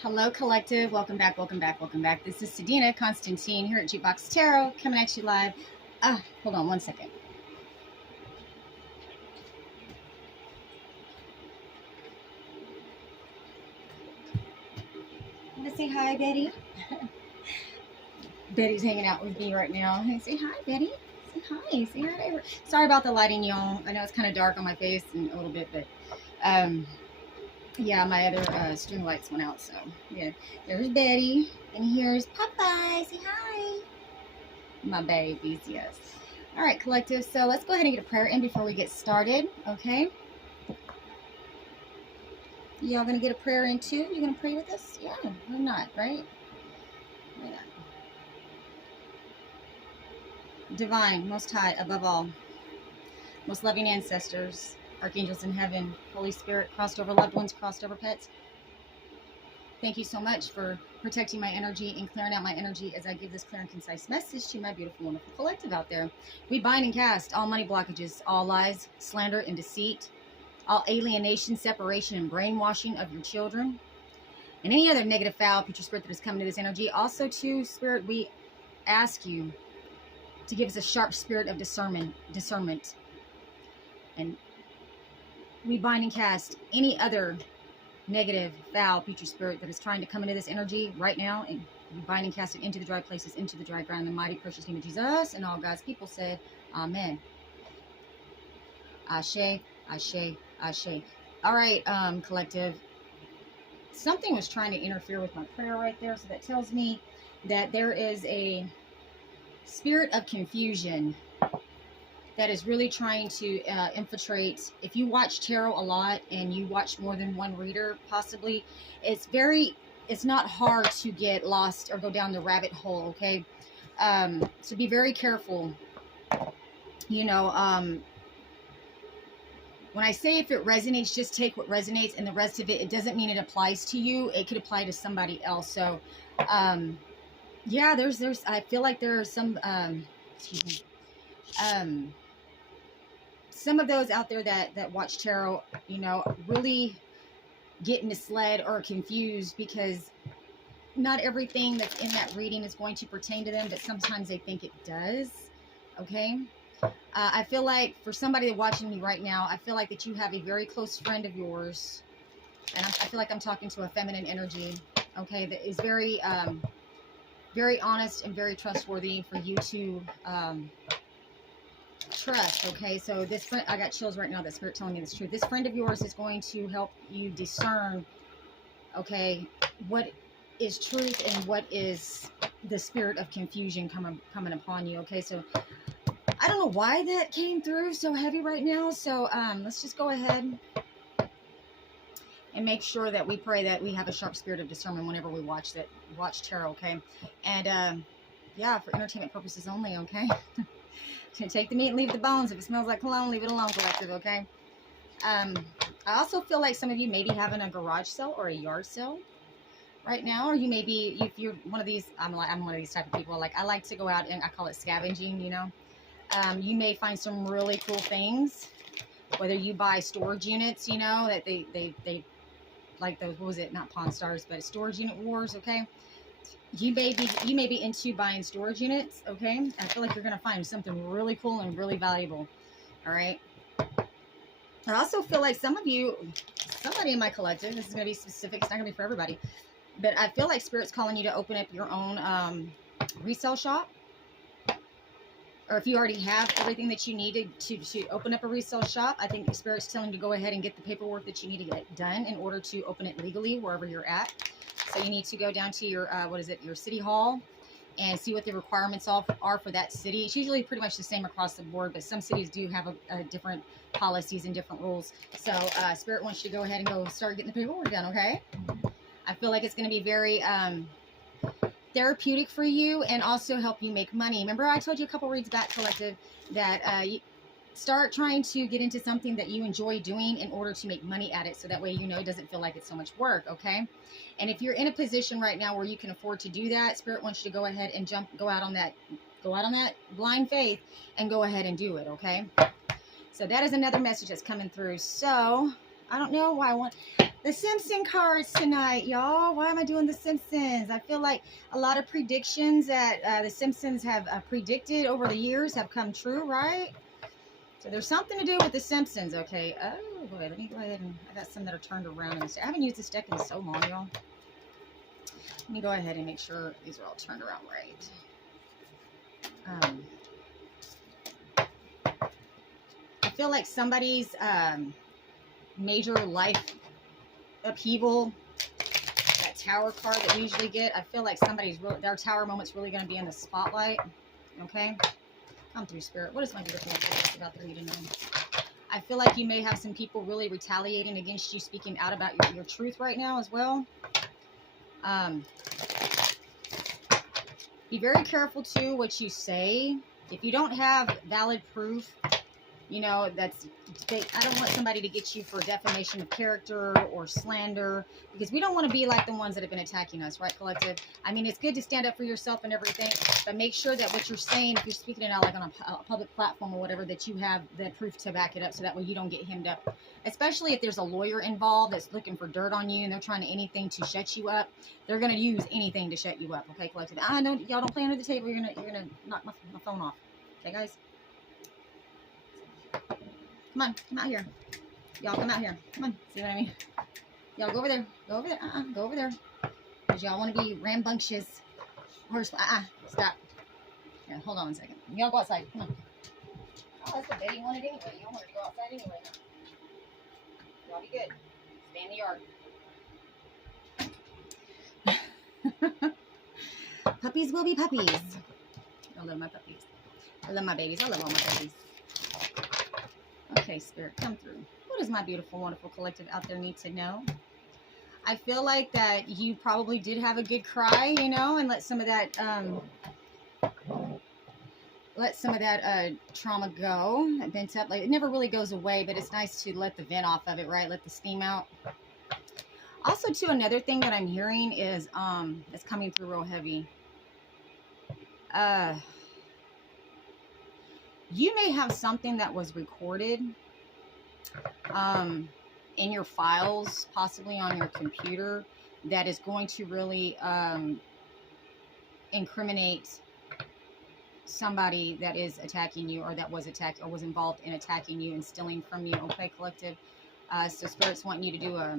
Hello, collective. Welcome back, welcome back, welcome back. This is Sedina Constantine here at Jukebox Tarot, coming at you live. Hold on one second. I'm going to say hi, Betty. Betty's hanging out with me right now. Hey, say hi, Betty. Say hi. Say hi. Sorry about the lighting, y'all. I know it's kind of dark on my face and a little bit, but yeah, my other string lights went out, so yeah. There's Betty, and here's Popeye. Say hi. My babies, yes. All right, collective, so let's go ahead and get a prayer in before we get started, okay? Y'all gonna get a prayer in too? You gonna pray with us? Yeah, why not, right? Why not? Divine, most high, above all, most loving ancestors, archangels in heaven, Holy Spirit, crossed over loved ones, crossed over pets. Thank you so much for protecting my energy and clearing out my energy as I give this clear and concise message to my beautiful, wonderful collective out there. We bind and cast all money blockages, all lies, slander, and deceit, all alienation, separation, and brainwashing of your children, and any other negative, foul, future spirit that is coming to this energy. Also, to Spirit, we ask you to give us a sharp spirit of discernment. And we bind and cast any other negative, foul, future spirit that is trying to come into this energy right now, and we bind and cast it into the dry places, into the dry ground, in the mighty precious name of Jesus. And all God's people said, Amen. Ashe, Ashe, Ashe. All right, collective. Something was trying to interfere with my prayer right there, so that tells me that there is a spirit of confusion that is really trying to infiltrate. If you watch tarot a lot and you watch more than one reader, possibly, it's not hard to get lost or go down the rabbit hole, okay? So be very careful. You know, when I say if it resonates, just take what resonates, and the rest of it, it doesn't mean it applies to you. It could apply to somebody else. So, yeah, I feel like there are some, excuse me, some of those out there that watch tarot, you know, really get misled or confused because not everything that's in that reading is going to pertain to them, but sometimes they think it does, okay? I feel like for somebody watching me right now, I feel like that you have a very close friend of yours, and I feel like I'm talking to a feminine energy, okay, that is very, very honest and very trustworthy for you to trust, okay? So this friend, I got chills right now, that Spirit telling me this truth. This friend of yours is going to help you discern, okay, what is truth and what is the spirit of confusion coming upon you, okay? So I don't know why that came through so heavy right now, so let's just go ahead and make sure that we pray that we have a sharp spirit of discernment whenever we watch tarot, okay? And yeah, for entertainment purposes only, okay? Take the meat and leave the bones. If it smells like cologne, leave it alone, collective, okay? I also feel like some of you may be having a garage sale or a yard sale right now, or you may be, if you're one of these, I'm one of these type of people, like I like to go out and I call it scavenging, you know? You may find some really cool things, whether you buy storage units, you know, that they like those, what was it, not Pawn Stars, but storage unit wars, okay? You may be into buying storage units, okay? I feel like you're gonna find something really cool and really valuable. All right. I also feel like somebody in my collective, this is gonna be specific, it's not gonna be for everybody, but I feel like Spirit's calling you to open up your own resale shop. Or if you already have everything that you need to open up a resale shop, I think Spirit's telling you to go ahead and get the paperwork that you need to get done in order to open it legally wherever you're at. So you need to go down to your, your city hall and see what the requirements are for that city. It's usually pretty much the same across the board, but some cities do have a different policies and different rules. So Spirit wants you to go ahead and go start getting the paperwork done, okay? I feel like it's going to be very therapeutic for you and also help you make money. Remember I told you a couple reads back, collective, that you start trying to get into something that you enjoy doing in order to make money at it, so that way you know it doesn't feel like it's so much work, okay? And if you're in a position right now where you can afford to do that, Spirit wants you to go ahead and go out on that blind faith and go ahead and do it, okay? So that is another message that's coming through. So I don't know why I want the Simpson cards tonight, y'all. Why am I doing the Simpsons? I feel like a lot of predictions that the Simpsons have predicted over the years have come true, right? So there's something to do with the Simpsons, okay? Oh, boy, let me go ahead and... I got some that are turned around in this. I haven't used this deck in so long, y'all. Let me go ahead and make sure these are all turned around right. I feel like somebody's major life upheaval, that tower card that we usually get, I feel like their tower moment's really going to be in the spotlight, okay? Come through, Spirit. What is my beautiful about the reading? I feel like you may have some people really retaliating against you, speaking out about your truth right now as well. Be very careful, too, what you say. If you don't have valid proof, you know, I don't want somebody to get you for defamation of character or slander, because we don't want to be like the ones that have been attacking us, right, collective? I mean, it's good to stand up for yourself and everything, but make sure that what you're saying, if you're speaking it out like on a public platform or whatever, that you have the proof to back it up, so that way you don't get hemmed up. Especially if there's a lawyer involved that's looking for dirt on you and they're trying anything to shut you up. They're going to use anything to shut you up, okay, collective? I know y'all don't play under the table. You're gonna knock my phone off, okay, guys? Come on, come out here. Y'all come out here. Come on, see what I mean? Y'all go over there. Go over there. Go over there. Because y'all want to be rambunctious. Horse, stop. Here, hold on a second. Y'all go outside. Come on. Oh, that's what Betty wanted anyway. Y'all wanted to go outside anyway. Y'all be good. Stay in the yard. Puppies will be puppies. I love my puppies. I love my babies. I love all my babies. Okay, Spirit, come through. What does my beautiful, wonderful collective out there need to know? I feel like that you probably did have a good cry, you know, and let some of that trauma go. That vent up. Like, it never really goes away, but it's nice to let the vent off of it, right? Let the steam out. Also, too, another thing that I'm hearing is it's coming through real heavy. You may have something that was recorded in your files, possibly on your computer, that is going to really incriminate somebody that is attacking you, or that was attacked, or was involved in attacking you and stealing from you, okay, collective? So Spirit's wanting you to do a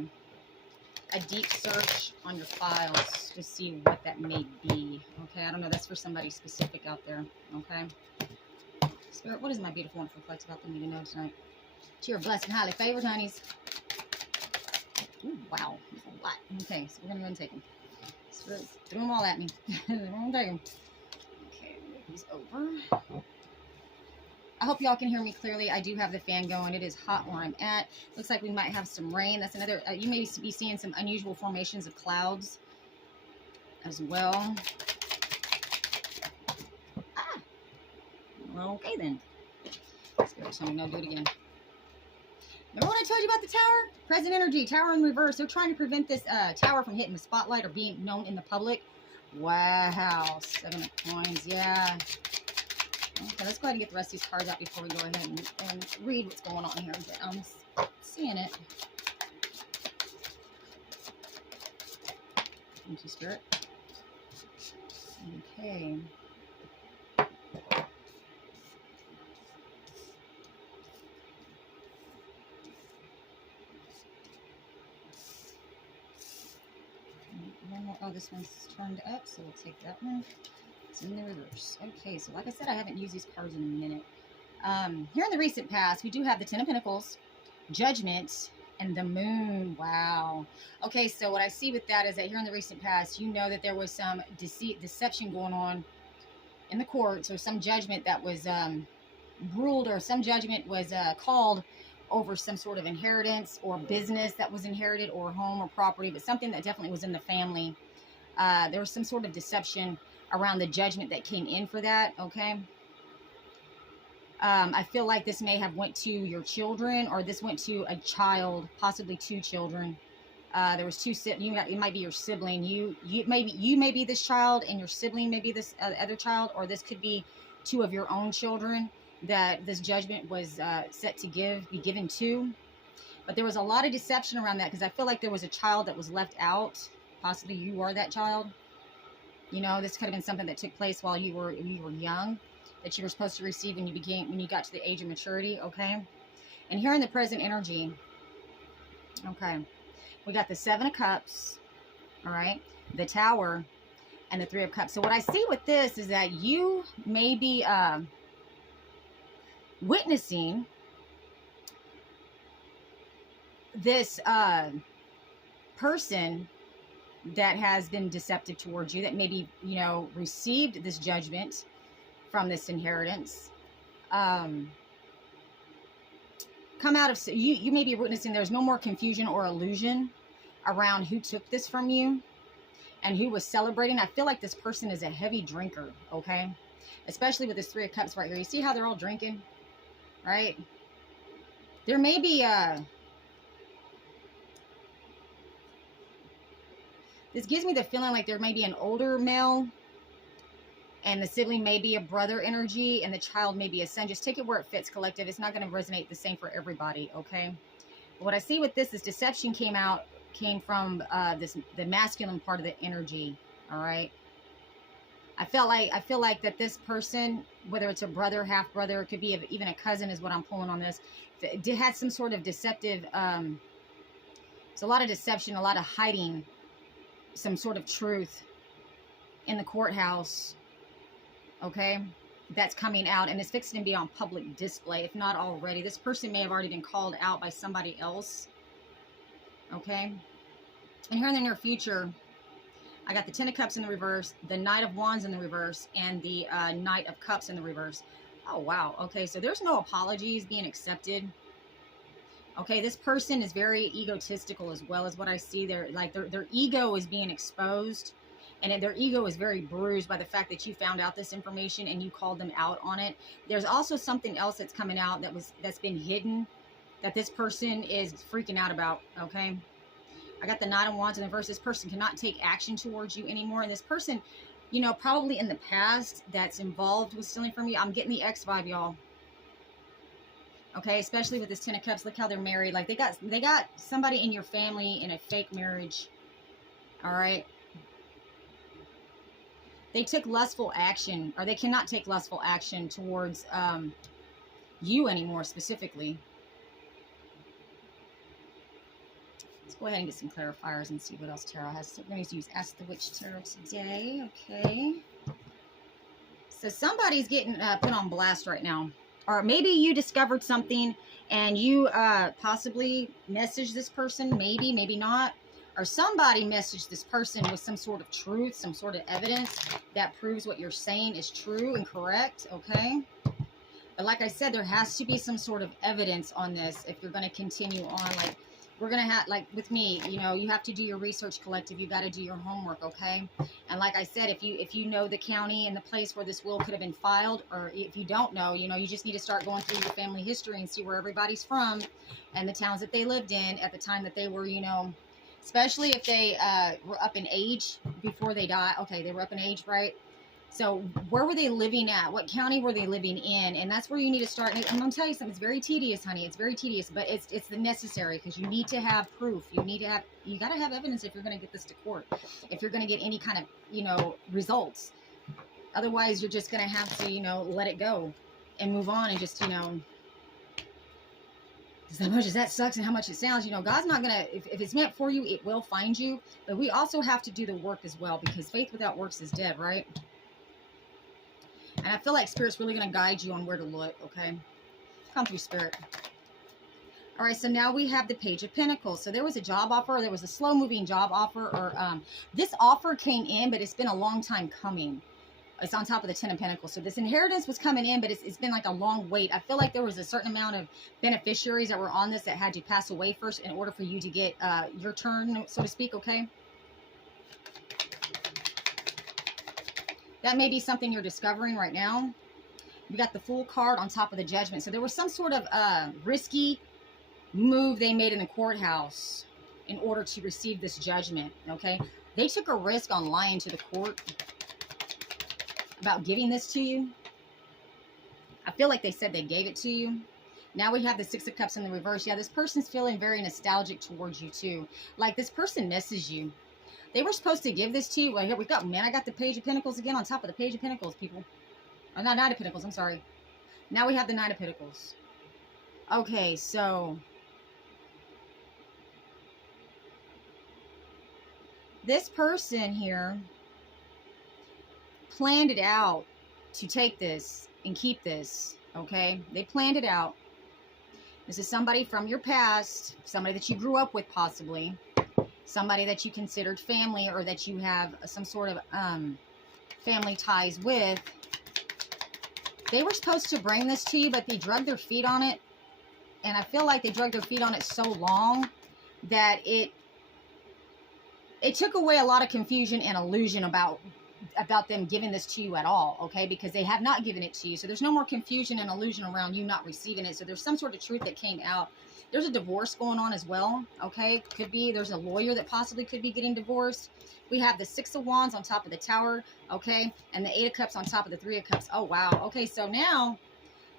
deep search on your files to see what that may be, okay? I don't know, that's for somebody specific out there, okay? Spirit, what is my beautiful, wonderful collective out there need to know tonight? You're blessed and highly favored, honeys. Ooh, wow, that's a lot. Okay, so we're going to go and take them. Spirit, throw them all at me. We're going to take them. Okay, move these over. I hope y'all can hear me clearly. I do have the fan going. It is hot where I'm at. Looks like we might have some rain. That's another, you may be seeing some unusual formations of clouds as well. Okay then. Spirit, tell me no, do it again. Remember what I told you about the tower? Present energy, tower in reverse. They're trying to prevent this tower from hitting the spotlight or being known in the public. Wow, 7 of coins, yeah. Okay, let's go ahead and get the rest of these cards out before we go ahead and read what's going on here. I'm seeing it. Thank you, Spirit. Okay. Oh, this one's turned up, so we'll take that one. It's in the reverse. Okay, so like I said, I haven't used these cards in a minute. Here in the recent past, we do have the Ten of Pentacles, Judgment, and the Moon. Wow. Okay, so what I see with that is that here in the recent past, you know that there was some deception going on in the courts, or some judgment that was ruled, or some judgment was called over some sort of inheritance or business that was inherited, or home or property, but something that definitely was in the family. There was some sort of deception around the judgment that came in for that, okay? I feel like this may have went to your children, or this went to a child, possibly 2 children. There was 2, it might be your sibling. You may be this child, and your sibling may be this other child, or this could be 2 of your own children that this judgment was set to be given to. But there was a lot of deception around that, because I feel like there was a child that was left out. Possibly you are that child. You know, this could have been something that took place while you were young, that you were supposed to receive when you got to the age of maturity, okay? And here in the present energy, okay, we got the Seven of Cups, all right, the Tower, and the Three of Cups. So what I see with this is that you may be witnessing this person that has been deceptive towards you, that maybe, you know, received this judgment from this inheritance. Come out of, you may be witnessing there's no more confusion or illusion around who took this from you and who was celebrating. I feel like this person is a heavy drinker, okay? Especially with this Three of Cups right here. You see how they're all drinking, right? There may be this gives me the feeling like there may be an older male, and the sibling may be a brother energy, and the child may be a son. Just take it where it fits, collective. It's not going to resonate the same for everybody, okay? But what I see with this is deception came from the masculine part of the energy, all right? I feel like that this person, whether it's a brother, half brother, it could be even a cousin, is what I'm pulling on this. It had some sort of deceptive. It's a lot of deception, a lot of hiding some sort of truth in the courthouse, okay, that's coming out, and it's fixing to be on public display, if not already. This person may have already been called out by somebody else, okay? And here in the near future, I got the Ten of Cups in the reverse, the Knight of Wands in the reverse, and the Knight of Cups in the reverse. Oh, wow. Okay, so there's no apologies being accepted. Okay, this person is very egotistical as well, as what I see there. Like their ego is being exposed, and their ego is very bruised by the fact that you found out this information and you called them out on it. There's also something else that's coming out that's been hidden, that this person is freaking out about, okay? I got the Knight of Wands in the reverse. This person cannot take action towards you anymore, and this person, you know, probably in the past that's involved with stealing from you. I'm getting the X vibe, y'all. Okay, especially with this Ten of Cups. Look how they're married. Like they got somebody in your family in a fake marriage. All right. They took lustful action, or they cannot take lustful action towards you anymore, specifically. Let's go ahead and get some clarifiers and see what else Tarot has. So we're going to use Ask the Witch Tarot today. Okay. So somebody's getting put on blast right now. Or maybe you discovered something and you possibly messaged this person, maybe not. Or somebody messaged this person with some sort of truth, some sort of evidence that proves what you're saying is true and correct, okay? But like I said, there has to be some sort of evidence on this if you're going to continue on. Like, we're going to have, like with me, you know, you have to do your research, collective. You got to do your homework, okay? And like I said, if you know the county and the place where this will could have been filed, or if you don't know, you know, you just need to start going through your family history and see where everybody's from and the towns that they lived in at the time that they were, you know, especially if they were up in age before they died. Okay, they were up in age, right? So where were they living at? What county were they living in? And that's where you need to start. And I'm going to tell you something. It's very tedious, honey. It's very tedious, but it's the necessary, because you need to have proof. You got to have evidence if you're going to get this to court. If you're going to get any kind of, you know, results. Otherwise, you're just going to have to, you know, let it go and move on and just, you know, as much as that sucks and how much it sounds, you know, God's not going to, if it's meant for you, it will find you. But we also have to do the work as well, because faith without works is dead, right? And I feel like Spirit's really going to guide you on where to look, okay? Come through, Spirit. All right, so now we have the Page of Pentacles. So there was a job offer. There was a slow-moving job offer. Or this offer came in, but it's been a long time coming. It's on top of the Ten of Pentacles. So this inheritance was coming in, but it's been like a long wait. I feel like there was a certain amount of beneficiaries that were on this that had to pass away first in order for you to get your turn, so to speak, okay? That may be something you're discovering right now. We got the Fool card on top of the Judgment. So there was some sort of risky move they made in the courthouse in order to receive this judgment, okay? They took a risk on lying to the court about giving this to you. I feel like they said they gave it to you. Now we have the Six of Cups in the reverse. Yeah, this person's feeling very nostalgic towards you too. Like this person misses you. They were supposed to give this to you. Well, here we go. Man, I got the Page of Pentacles again on top of the Page of Pentacles, people. Oh, not Knight of Pentacles, I'm sorry. Now we have the Knight of Pentacles. Okay, so this person here planned it out to take this and keep this, okay? They planned it out. This is somebody from your past, somebody that you grew up with possibly, somebody that you considered family or that you have some sort of family ties with. They were supposed to bring this to you, but they dragged their feet on it. And I feel like they dragged their feet on it so long that it took away a lot of confusion and illusion about them giving this to you at all, okay? Because they have not given it to you. So there's no more confusion and illusion around you not receiving it. So there's some sort of truth that came out. There's a divorce going on as well, okay? Could be there's a lawyer that possibly could be getting divorced. We have the Six of Wands on top of the Tower, okay? And the Eight of Cups on top of the Three of Cups. Oh, wow. Okay, so now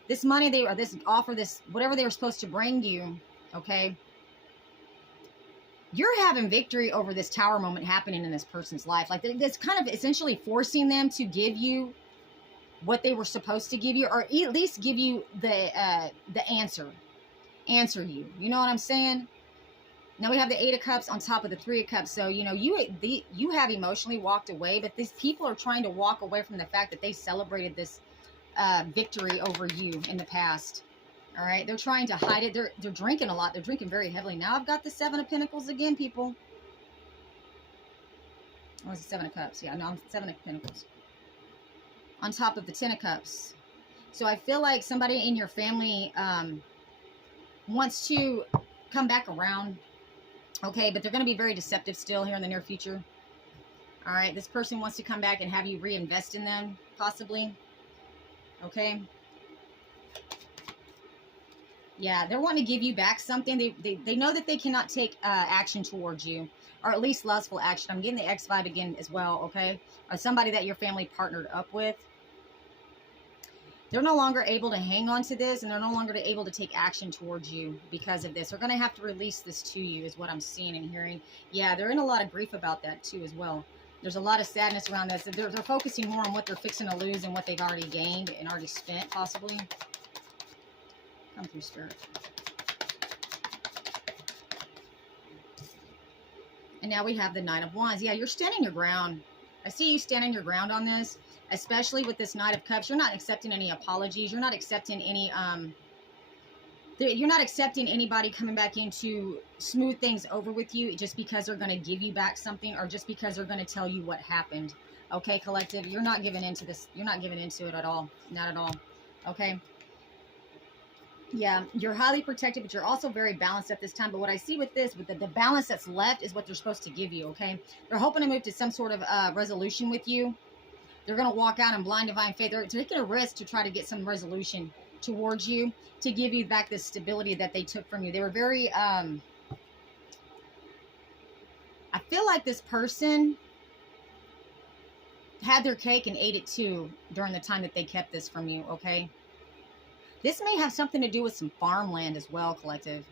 this money this offer, this whatever they were supposed to bring you, okay? You're having victory over this Tower moment happening in this person's life. Like, that's kind of essentially forcing them to give you what they were supposed to give you, or at least give you the answer you. You know what I'm saying? Now we have the Eight of Cups on top of the Three of Cups. So, you know, you have emotionally walked away, but these people are trying to walk away from the fact that they celebrated this victory over you in the past. All right, they're trying to hide it. They're drinking a lot. They're drinking very heavily. Now I've got the Seven of Pentacles again, people. Oh, it's the Seven of Cups. Yeah, no, I'm Seven of Pentacles. On top of the Ten of Cups. So I feel like somebody in your family wants to come back around. Okay, but they're going to be very deceptive still here in the near future. All right, this person wants to come back and have you reinvest in them, possibly. Okay. Yeah, they're wanting to give you back something. They know that they cannot take action towards you, or at least lustful action. I'm getting the X vibe again as well, okay? Or somebody that your family partnered up with. They're no longer able to hang on to this, and they're no longer able to take action towards you because of this. They're going to have to release this to you is what I'm seeing and hearing. Yeah, they're in a lot of grief about that too as well. There's a lot of sadness around this. They're focusing more on what they're fixing to lose and what they've already gained and already spent, possibly. Come through, Spirit. And now we have the Nine of Wands. Yeah, you're standing your ground. I see you standing your ground on this, especially with this Knight of Cups. You're not accepting any apologies. You're not accepting any, you're not accepting anybody coming back in to smooth things over with you just because they're going to give you back something or just because they're going to tell you what happened. Okay, collective, you're not giving into this. You're not giving into it at all. Not at all. Okay. Yeah, you're highly protected, but you're also very balanced at this time. But what I see with this, with the balance that's left is what they're supposed to give you, okay? They're hoping to move to some sort of resolution with you. They're going to walk out in blind divine faith. They're taking a risk to try to get some resolution towards you to give you back the stability that they took from you. They were very, I feel like this person had their cake and ate it too during the time that they kept this from you, okay? This may have something to do with some farmland as well, collective.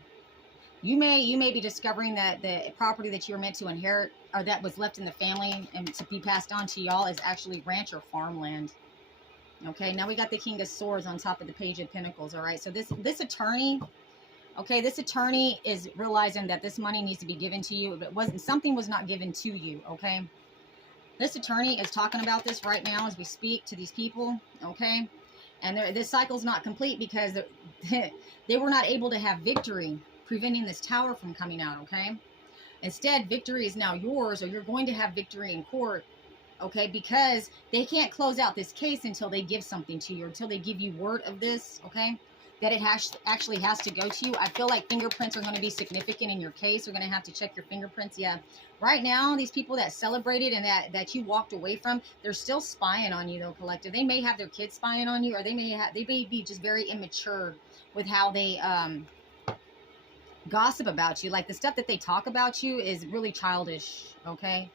You may be discovering that the property that you were meant to inherit or that was left in the family and to be passed on to y'all is actually ranch or farmland. Okay, now we got the King of Swords on top of the Page of Pentacles, all right? So this attorney, okay, this attorney is realizing that this money needs to be given to you. Something was not given to you, okay? This attorney is talking about this right now as we speak to these people, okay? And this cycle's not complete because they were not able to have victory, preventing this Tower from coming out, okay? Instead, victory is now yours, or you're going to have victory in court, okay? Because they can't close out this case until they give something to you, or until they give you word of this, okay? That it actually has to go to you. I feel like fingerprints are going to be significant in your case. We're going to have to check your fingerprints. Yeah. Right now, these people that celebrated and that you walked away from, they're still spying on you, though, collective. They may have their kids spying on you, or they may be just very immature with how they gossip about you. Like, the stuff that they talk about you is really childish, okay?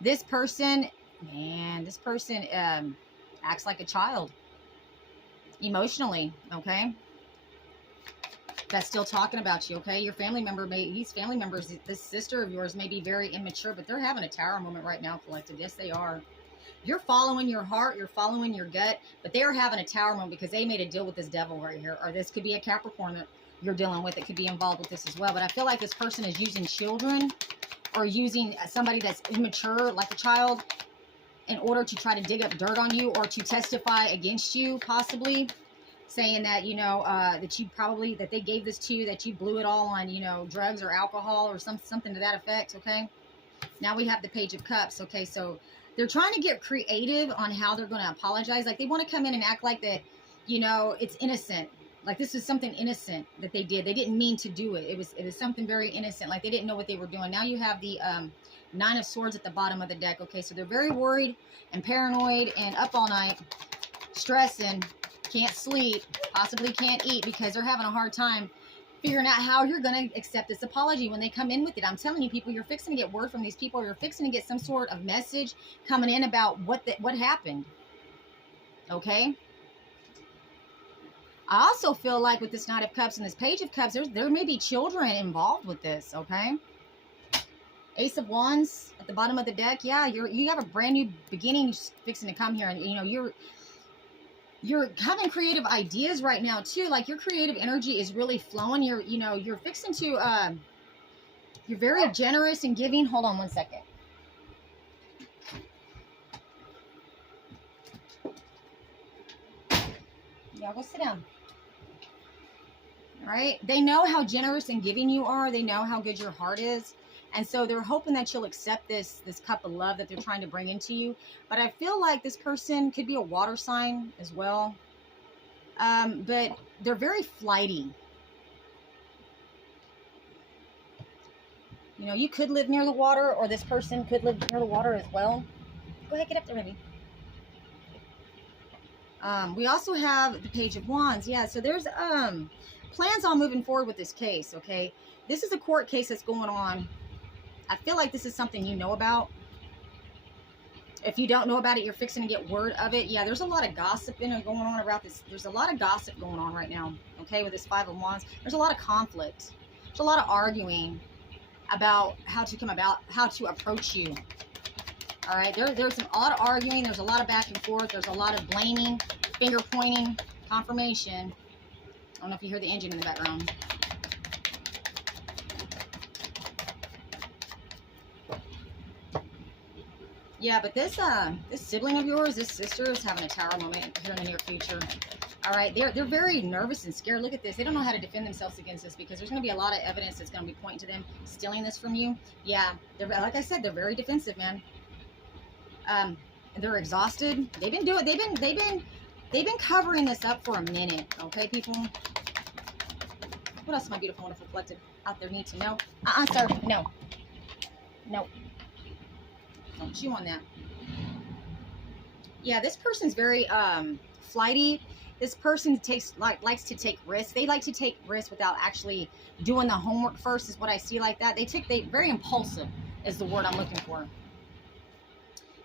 This person, man, acts like a child emotionally, okay? that's still talking about you, okay? Your family member these family members, this sister of yours may be very immature, but they're having a tower moment right now, collective. Yes, they are. You're following your heart, you're following your gut, but they're having a tower moment because they made a deal with this devil right here. Or this could be a Capricorn that you're dealing with. It could be involved with this as well. But I feel like this person is using children or using somebody that's immature, like a child, in order to try to dig up dirt on you or to testify against you, possibly. Saying that, you know, that they gave this to you, that you blew it all on, you know, drugs or alcohol or something to that effect, okay? Now we have the Page of Cups, okay? So they're trying to get creative on how they're going to apologize. Like, they want to come in and act like that, you know, it's innocent. Like, this is something innocent that they did. They didn't mean to do it. It was something very innocent. Like, they didn't know what they were doing. Now you have the Nine of Swords at the bottom of the deck, okay? So they're very worried and paranoid and up all night, stressing, can't sleep, possibly can't eat because they're having a hard time figuring out how you're going to accept this apology when they come in with it. I'm telling you, people, you're fixing to get word from these people. You're fixing to get some sort of message coming in about what happened. Okay? I also feel like with this Knight of Cups and this Page of Cups, there may be children involved with this, okay? Ace of Wands at the bottom of the deck. Yeah, you have a brand new beginning fixing to come here, and you know, you're having creative ideas right now too. Like, your creative energy is really flowing. You're fixing to you're very generous and giving. Hold on one second. Y'all go sit down. All right. They know how generous and giving you are. They know how good your heart is. And so they're hoping that you'll accept this cup of love that they're trying to bring into you. But I feel like this person could be a water sign as well. But they're very flighty. You know, you could live near the water, or this person could live near the water as well. Go ahead, get up there, baby. We also have the Page of Wands. Yeah, so there's plans on moving forward with this case, okay? This is a court case that's going on. I feel like this is something you know about. If you don't know about it, you're fixing to get word of it. Yeah, there's a lot of gossip going on about this. There's a lot of gossip going on right now, okay, with this Five of Wands. There's a lot of conflict. There's a lot of arguing about how to approach you. All right, there's a lot of arguing. There's a lot of back and forth. There's a lot of blaming, finger pointing, confirmation. I don't know if you hear the engine in the background. Yeah, but this sibling of yours, this sister, is having a tower moment here in the near future. All right, they're very nervous and scared. Look at this. They don't know how to defend themselves against this because there's going to be a lot of evidence that's going to be pointing to them stealing this from you. Yeah, they're, like I said, they're very defensive, man. They're exhausted. They've been covering this up for a minute. Okay, people. What else, my beautiful, wonderful collective out there need to know? Sir, no. Don't chew on that. Yeah, this person's very flighty. This person likes to take risks. They like to take risks without actually doing the homework first, is what I see like that. They very impulsive is the word I'm looking for.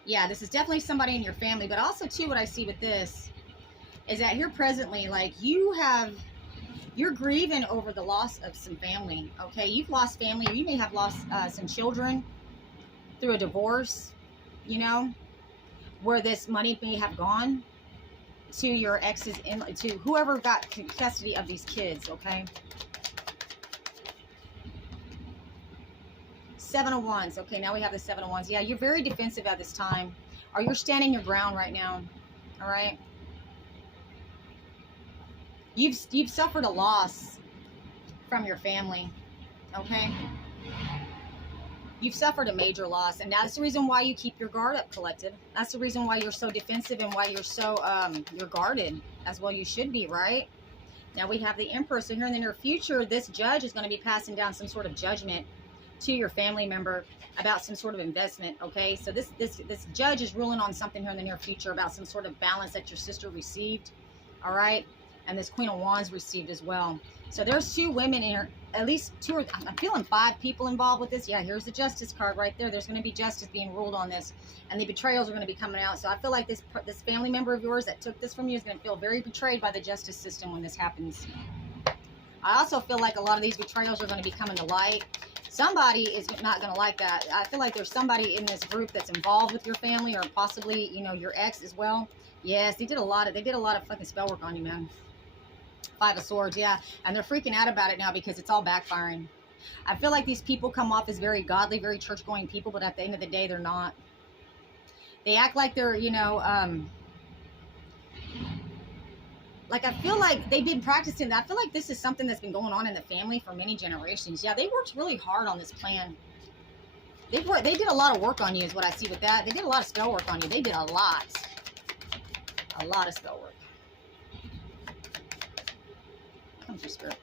Yeah, this is definitely somebody in your family, but also too what I see with this is that here presently, like, you're grieving over the loss of some family. Okay, you've lost family, or you may have lost some children through a divorce, you know, where this money may have gone to your ex's, to whoever got custody of these kids, okay? Seven of Wands. Okay, now we have the Seven of Wands. Yeah, you're very defensive at this time, or you're standing your ground right now, all right? You've suffered a loss from your family, okay? You've suffered a major loss, and that's the reason why you keep your guard up, collective. That's the reason why you're so defensive and why you're so, you're guarded, as well you should be, right? Now we have the Emperor, so here in the near future, this judge is going to be passing down some sort of judgment to your family member about some sort of investment, okay? So this judge is ruling on something here in the near future about some sort of balance that your sister received, all right? And this Queen of Wands received as well. So there's two women here, at least two, or I'm feeling 5 people involved with this. Yeah, here's the Justice card right there. There's going to be justice being ruled on this, and the betrayals are going to be coming out. So I feel like this family member of yours that took this from you is going to feel very betrayed by the justice system when this happens. I also feel like a lot of these betrayals are going to be coming to light. Somebody is not going to like that. I feel like there's somebody in this group that's involved with your family, or possibly, you know, your ex as well. Yes, they did a lot of fucking spell work on you, man. Five of Swords, yeah. And they're freaking out about it now because it's all backfiring. I feel like these people come off as very godly, very church-going people, but at the end of the day, they're not. They act like they're, you know, like, I feel like they've been practicing that. I feel like this is something that's been going on in the family for many generations. Yeah, they worked really hard on this plan. They did a lot of work on you is what I see with that. They did a lot of spell work on you. They did a lot of spell work. Comes your spirit.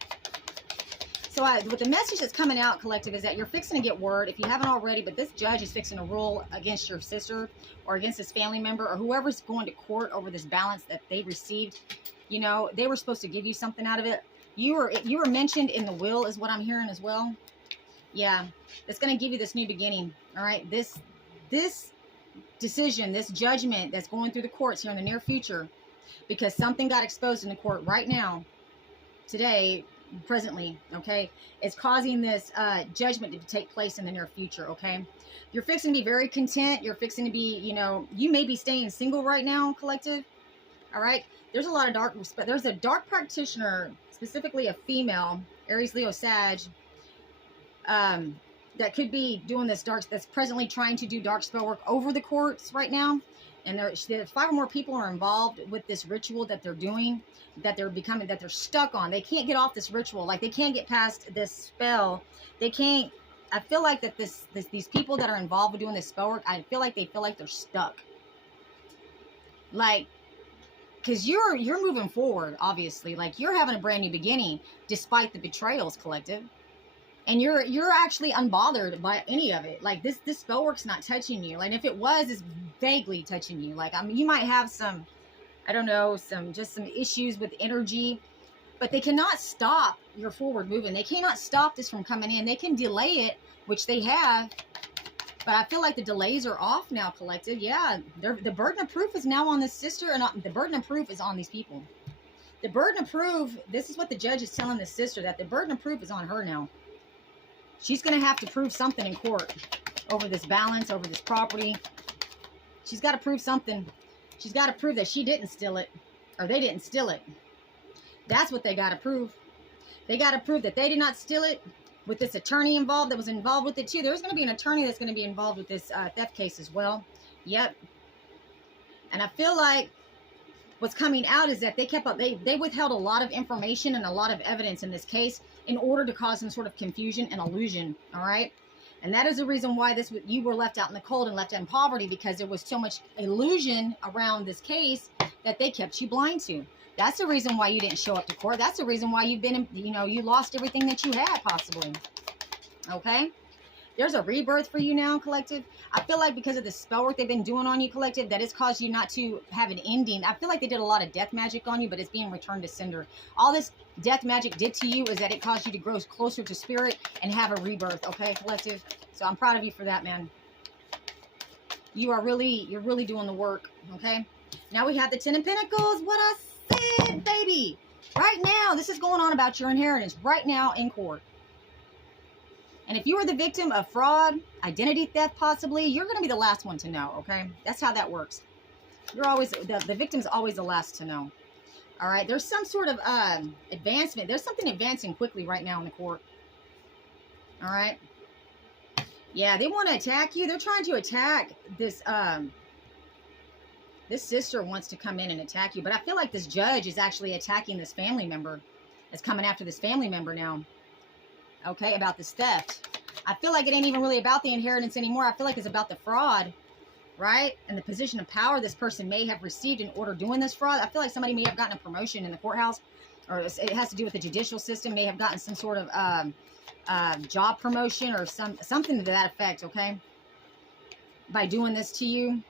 So what the message that's coming out, collective, is that you're fixing to get word, if you haven't already, but this judge is fixing to rule against your sister or against this family member or whoever's going to court over this balance that they received. You know, they were supposed to give you something out of it. You were mentioned in the will is what I'm hearing as well. Yeah, it's going to give you this new beginning. All right, this decision, this judgment that's going through the courts here in the near future, because something got exposed in the court right now, today, presently, okay, it's causing this judgment to take place in the near future. Okay, you're fixing to be very content. You're fixing to be, you know, you may be staying single right now, collective. All right, there's a lot of dark, but there's a dark practitioner, specifically a female, Aries, Leo, Sag, that could be doing this dark, that's presently trying to do dark spell work over the courts right now. And there's 5 or more people are involved with this ritual that they're doing, that they're stuck on. They can't get off this ritual. Like, they can't get past this spell. They can't, I feel like that these people that are involved with doing this spell work, I feel like they're stuck. Like, because you're moving forward, obviously. Like, you're having a brand new beginning despite the betrayals, collective. And you're actually unbothered by any of it. Like, this spell work's not touching you. Like, if it was, it's vaguely touching you. Like, I mean, you might have some, I don't know, some issues with energy, but they cannot stop your forward movement. They cannot stop this from coming in. They can delay it, which they have, but I feel like the delays are off now, collective. Yeah, the burden of proof is now on this sister, and the burden of proof is on these people. The burden of proof, this is what the judge is telling the sister, that the burden of proof is on her now. She's going to have to prove something in court over this balance, over this property. She's got to prove something. She's got to prove that she didn't steal it, or they didn't steal it. That's what they got to prove. They got to prove that they did not steal it, with this attorney involved that was involved with it too. There's going to be an attorney that's going to be involved with this theft case as well. Yep. And I feel like what's coming out is that they withheld a lot of information and a lot of evidence in this case in order to cause some sort of confusion and illusion. All right. And that is the reason why you were left out in the cold and left out in poverty, because there was so much illusion around this case that they kept you blind to. That's the reason why you didn't show up to court. That's the reason why you've been, you lost everything that you had, possibly. Okay? There's a rebirth for you now, collective. I feel like because of the spell work they've been doing on you, collective, that it's caused you not to have an ending. I feel like they did a lot of death magic on you, but it's being returned to sender. All this death magic did to you is that it caused you to grow closer to spirit and have a rebirth, okay, collective? So I'm proud of you for that, man. You're really doing the work, okay? Now we have the 10 of Pentacles. What I said, baby. Right now, this is going on about your inheritance right now in court. And if you were the victim of fraud, identity theft, possibly, you're going to be the last one to know, okay? That's how that works. You're always, the victim's always the last to know. All right? There's some sort of advancement. There's something advancing quickly right now in the court. All right? Yeah, they want to attack you. They're trying to attack this, this sister wants to come in and attack you. But I feel like this judge is actually attacking this family member. It's coming after this family member now. Okay, about this theft. I feel like it ain't even really about the inheritance anymore. I feel like it's about the fraud, right? And the position of power this person may have received in order doing this fraud. I feel like somebody may have gotten a promotion in the courthouse, or it has to do with the judicial system, may have gotten some sort of job promotion or something to that effect, okay? By doing this to you.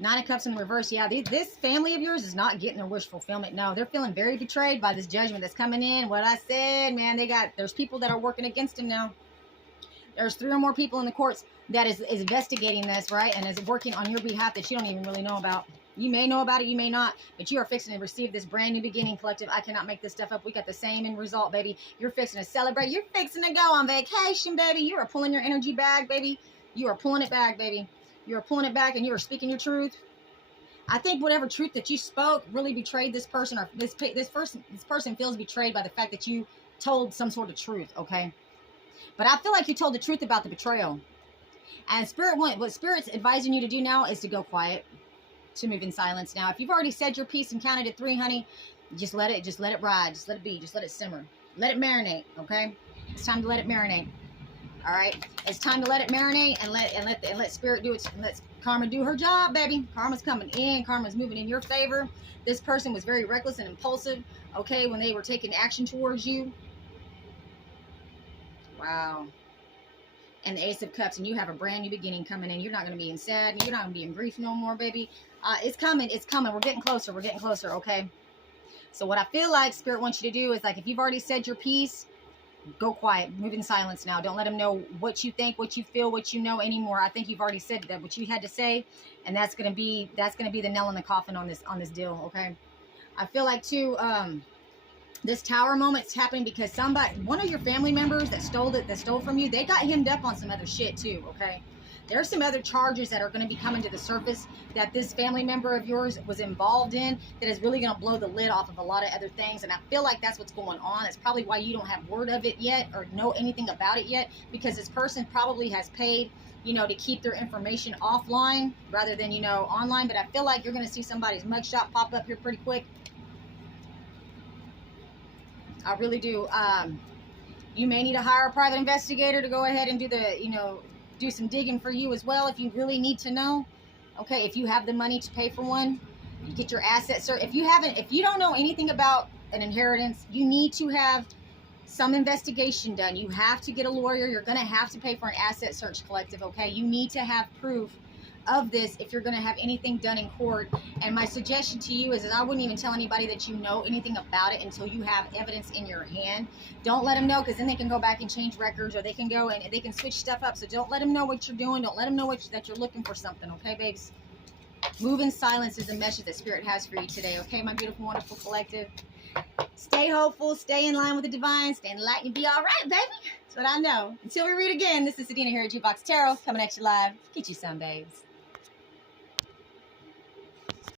9 of Cups in reverse. Yeah, this family of yours is not getting their wish fulfillment. No, they're feeling very betrayed by this judgment that's coming in. What I said, man, there's people that are working against him now. There's 3 or more people in the courts that is investigating this, right? And is working on your behalf that you don't even really know about. You may know about it, you may not, but you are fixing to receive this brand new beginning, collective. I cannot make this stuff up. We got the same end result, baby. You're fixing to celebrate. You're fixing to go on vacation, baby. You are pulling your energy back, baby. You are pulling it back, baby. You are pulling it back, and you are speaking your truth. I think whatever truth that you spoke really betrayed this person, or this person feels betrayed by the fact that you told some sort of truth, okay? But I feel like you told the truth about the betrayal. And what Spirit's advising you to do now is to go quiet, to move in silence. Now, if you've already said your piece and counted to 3, honey, just let it ride, just let it be, just let it simmer, let it marinate. Okay, it's time to let it marinate. All right, it's time to let it marinate and let Spirit do it, and let Karma do her job, baby. Karma's coming in, Karma's moving in your favor. This person was very reckless and impulsive, okay, when they were taking action towards you. Wow. And the Ace of Cups, and you have a brand new beginning coming in. You're not going to be in sad, you're not going to be in grief no more, baby. It's coming, it's coming. We're getting closer, okay? So what I feel like Spirit wants you to do is, like, if you've already said your piece, go quiet, move in silence now. Don't let them know what you think, what you feel, what you know anymore. I think you've already said that, what you had to say, and that's going to be the nail in the coffin on this deal, okay? I feel like too, this tower moment's happening because one of your family members that stole from you, they got hemmed up on some other shit too, okay? There's some other charges that are going to be coming to the surface that this family member of yours was involved in that is really going to blow the lid off of a lot of other things. And I feel like that's what's going on. It's probably why you don't have word of it yet or know anything about it yet, because this person probably has paid, you know, to keep their information offline rather than, you know, online. But I feel like you're going to see somebody's mugshot pop up here pretty quick. I really do. You may need to hire a private investigator to go ahead and do the, you know, do some digging for you as well if you really need to know. Okay, if you have the money to pay for one, you get your assets. If you don't know anything about an inheritance, you need to have some investigation done. You have to get a lawyer. You're going to have to pay for an asset search, collective. Okay, you need to have proof of this if you're going to have anything done in court. And my suggestion to you is that I wouldn't even tell anybody that you know anything about it until you have evidence in your hand. Don't let them know, because then they can go back and change records, or they can go and they can switch stuff up. So don't let them know what you're doing. Don't let them know that you're looking for something, okay, babes? Move in silence is the message that Spirit has for you today, okay, my beautiful, wonderful collective? Stay hopeful, stay in line with the divine, stay in the light, and be all right, baby. That's what I know. Until we read again, this is Sadina here at Jukebox Tarot, coming at you live. Get you some, babes.